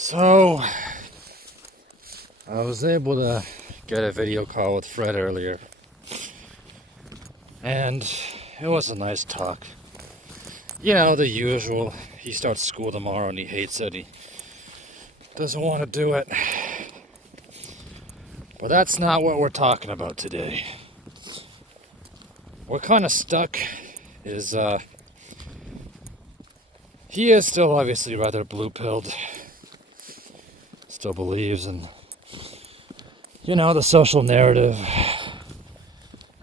So, I was able to get a video call with Fred earlier, and it was a nice talk. You know, the usual. He starts school tomorrow and he hates it. He doesn't want to do it. But that's not what we're talking about today. We're kind of stuck is, he is still obviously rather blue-pilled. Still believes in, the social narrative.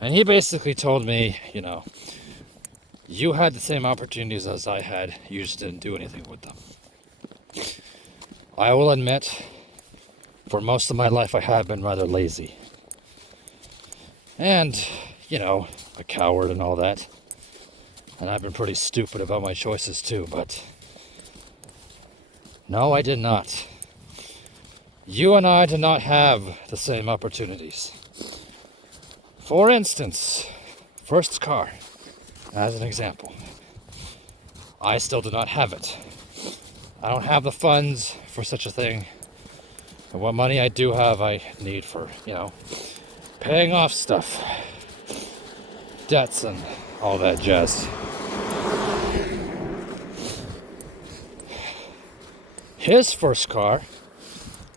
And he basically told me, you had the same opportunities as I had, you just didn't do anything with them. I will admit, for most of my life I have been rather lazy. And, a coward and all that. And I've been pretty stupid about my choices too, but no, I did not. You and I did not have the same opportunities. For instance, first car, as an example. I still do not have it. I don't have the funds for such a thing. And what money I do have, I need for, paying off stuff. Debts and all that jazz. His first car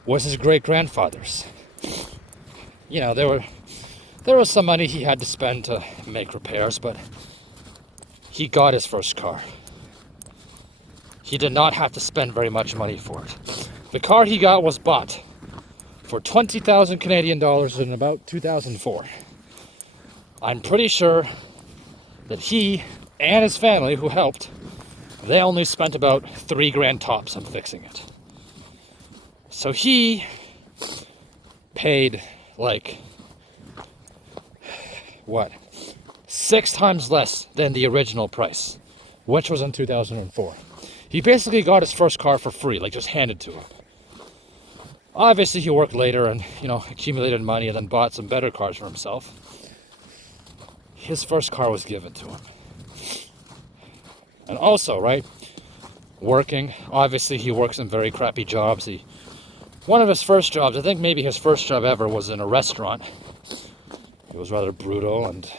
was his great-grandfather's. There was some money he had to spend to make repairs, but he got his first car. He did not have to spend very much money for it. The car he got was bought for 20,000 Canadian dollars in about 2004. I'm pretty sure that he and his family who helped, they only spent about $3,000 tops on fixing it. So he paid 6 times less than the original price, which was in 2004. He basically got his first car for free, just handed to him. Obviously he worked later and, accumulated money and then bought some better cars for himself. His first car was given to him. And also, working, obviously he works in very crappy jobs. One of his first jobs, I think maybe his first job ever, was in a restaurant. It was rather brutal and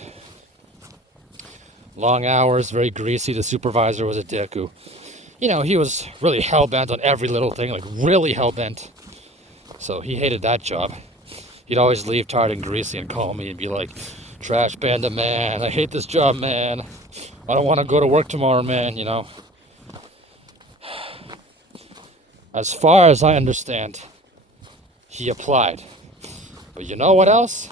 long hours, very greasy. The supervisor was a dick who, he was really hell-bent on every little thing, really hell-bent. So he hated that job. He'd always leave tired and greasy and call me and be like, "Trash Panda, man, I hate this job, man. I don't want to go to work tomorrow, man," As far as I understand, he applied. But you know what else?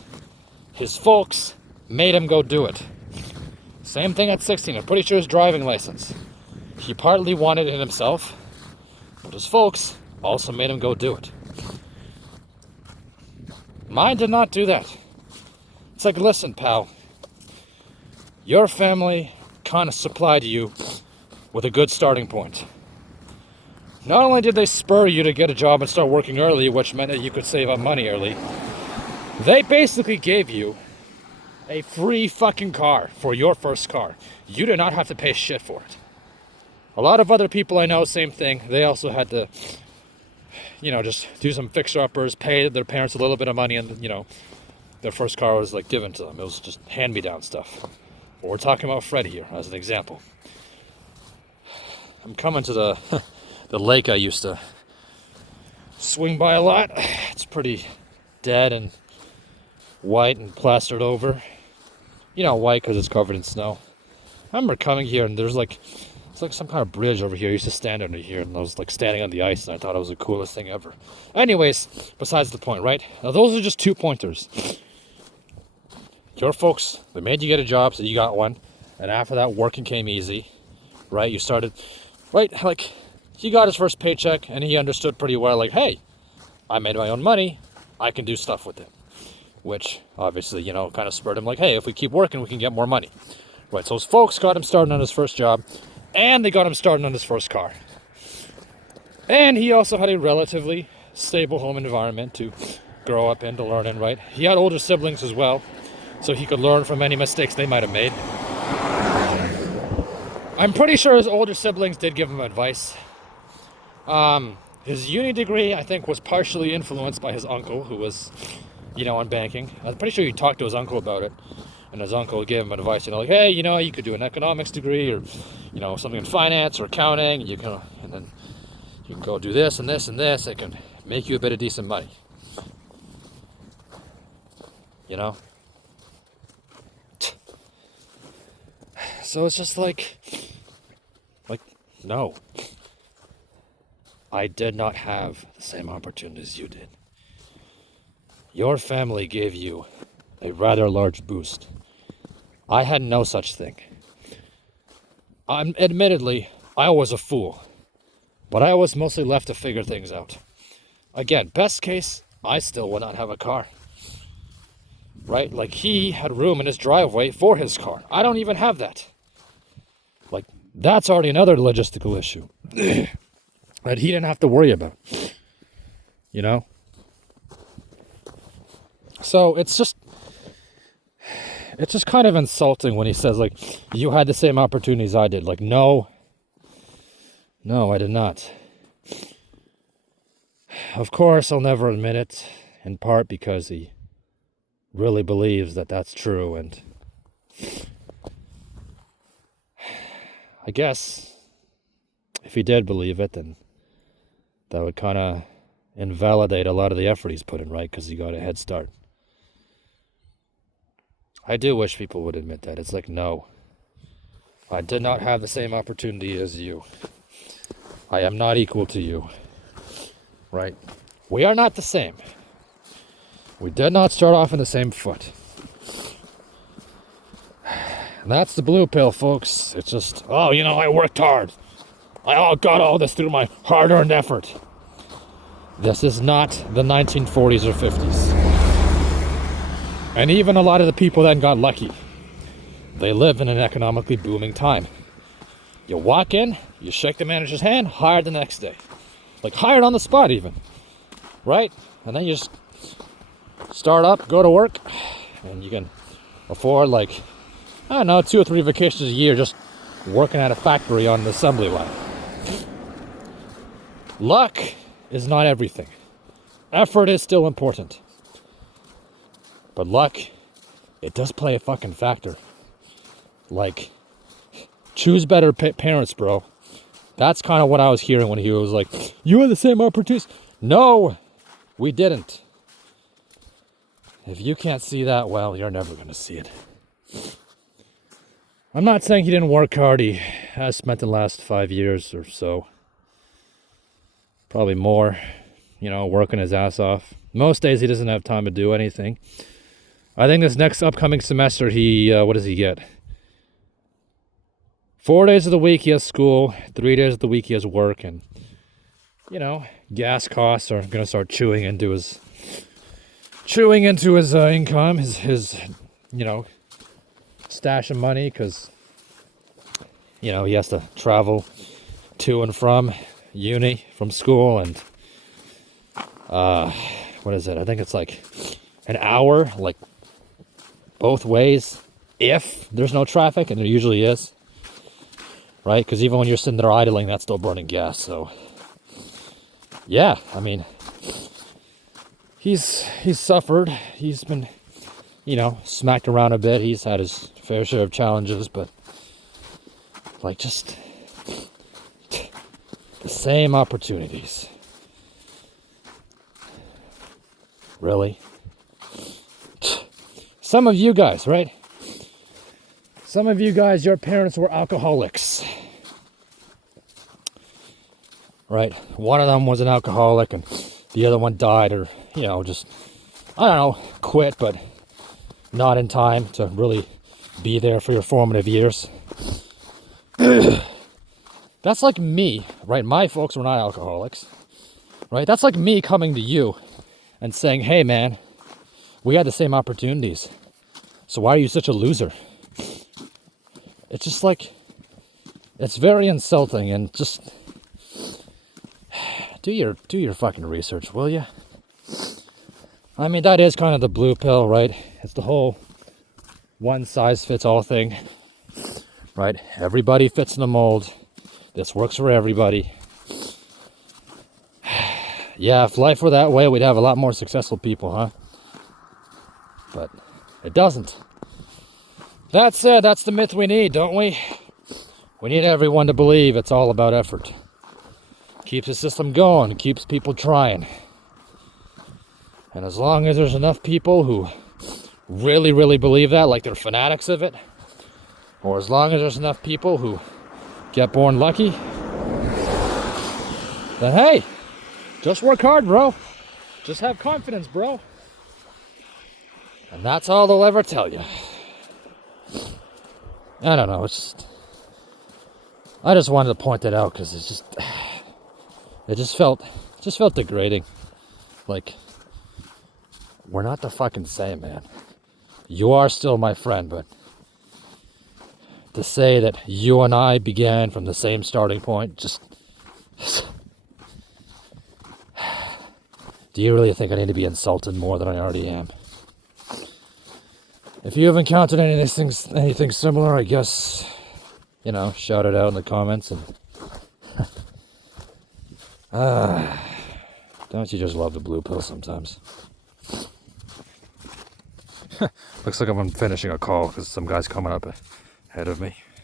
His folks made him go do it. Same thing at 16. I'm pretty sure his driving license. He partly wanted it himself, but his folks also made him go do it. Mine did not do that. It's listen, pal. Your family kind of supplied you with a good starting point. Not only did they spur you to get a job and start working early, which meant that you could save up money early, they basically gave you a free fucking car for your first car. You did not have to pay shit for it. A lot of other people I know, same thing. They also had to, just do some fixer-uppers, pay their parents a little bit of money, and, their first car was, given to them. It was just hand-me-down stuff. But we're talking about Fred here, as an example. I'm coming to the lake I used to swing by a lot. It's pretty dead and white and plastered over. White because it's covered in snow. I remember coming here and there's it's some kind of bridge over here. I used to stand under here and I was standing on the ice and I thought it was the coolest thing ever. Anyways, besides the point, right? Now those are just 2 pointers. Your folks, they made you get a job, so you got one. And after that, working came easy, right? You started, right? He got his first paycheck and he understood pretty well, hey, I made my own money. I can do stuff with it. Which, obviously, kind of spurred him, hey, if we keep working, we can get more money. Right, so his folks got him started on his first job, and they got him started on his first car. And he also had a relatively stable home environment to grow up in, to learn in, right? He had older siblings as well, so he could learn from any mistakes they might have made. I'm pretty sure his older siblings did give him advice. His uni degree, I think, was partially influenced by his uncle, who was, on banking. I'm pretty sure he talked to his uncle about it, and his uncle gave him advice, like, hey, you could do an economics degree, or, something in finance or accounting, and then you can go do this and this and this. It can make you a bit of decent money. So it's just like, no. I did not have the same opportunities you did. Your family gave you a rather large boost. I had no such thing. Admittedly, I was a fool, but I was mostly left to figure things out. Again, best case, I still would not have a car. Right? Like, he had room in his driveway for his car. I don't even have that. Like, that's already another logistical issue that he didn't have to worry about. So it's just kind of insulting when he says, like, you had the same opportunities I did. Like, no, I did not. Of course, I'll never admit it, in part because he really believes that that's true, and I guess if he did believe it, then that would kind of invalidate a lot of the effort he's put in, right? Because he got a head start. I do wish people would admit that. It's like, no, I did not have the same opportunity as you. I am not equal to you, right? We are not the same. We did not start off in the same foot. And that's the blue pill, folks. It's just, I worked hard. I got all this through my hard-earned effort. This is not the 1940s or 50s. And even a lot of the people that got lucky, they live in an economically booming time. You walk in, you shake the manager's hand, hired the next day. Like, hired on the spot even. Right? And then you just start up, go to work, and you can afford, like, 2 or 3 vacations a year just working at a factory on the assembly line. Luck is not everything. Effort is still important. But luck, it does play a fucking factor. Like, choose better parents, bro. That's kind of what I was hearing when he was like, you had the same opportunities. No, we didn't. If you can't see that, well, you're never going to see it. I'm not saying he didn't work hard. He has spent the last 5 years or so, probably more, working his ass off. Most days he doesn't have time to do anything. I think this next upcoming semester, what does he get? 4 days of the week he has school, 3 days of the week he has work, and, gas costs are going to start chewing into his income, his stash of money, because, he has to travel to and from uni, from school, and, what is it? I think it's like an hour, like, both ways, if there's no traffic, and there usually is, right? Because even when you're sitting there idling, that's still burning gas. So, yeah, I mean, he's suffered. He's been, smacked around a bit. He's had his fair share of challenges, but, like, just the same opportunities. Really? Some of you guys, right? Some of you guys, your parents were alcoholics. Right? One of them was an alcoholic and the other one died, or, just, quit, but not in time to really be there for your formative years. That's like me, right? My folks were not alcoholics, right? That's like me coming to you and saying, hey, man, we had the same opportunities. So why are you such a loser? It's just like, it's very insulting, and just do your fucking research, will you? I mean, that is kind of the blue pill, right? It's the whole one size fits all thing, right? Everybody fits in the mold. This works for everybody. Yeah, if life were that way, we'd have a lot more successful people, huh? But it doesn't. That said, that's the myth we need, don't we? We need everyone to believe it's all about effort. Keeps the system going, keeps people trying. And as long as there's enough people who really, really believe that, like they're fanatics of it, or as long as there's enough people who get born lucky, then hey, just work hard, bro. Just have confidence, bro. And that's all they'll ever tell you. I don't know, I just wanted to point that out because it just felt degrading. Like, we're not the fucking same, man. You are still my friend, but to say that you and I began from the same starting point, just... Do you really think I need to be insulted more than I already am? If you have encountered anything similar, I guess, shout it out in the comments. And don't you just love the blue pill sometimes? Looks like I'm finishing a call because some guy's coming up ahead of me.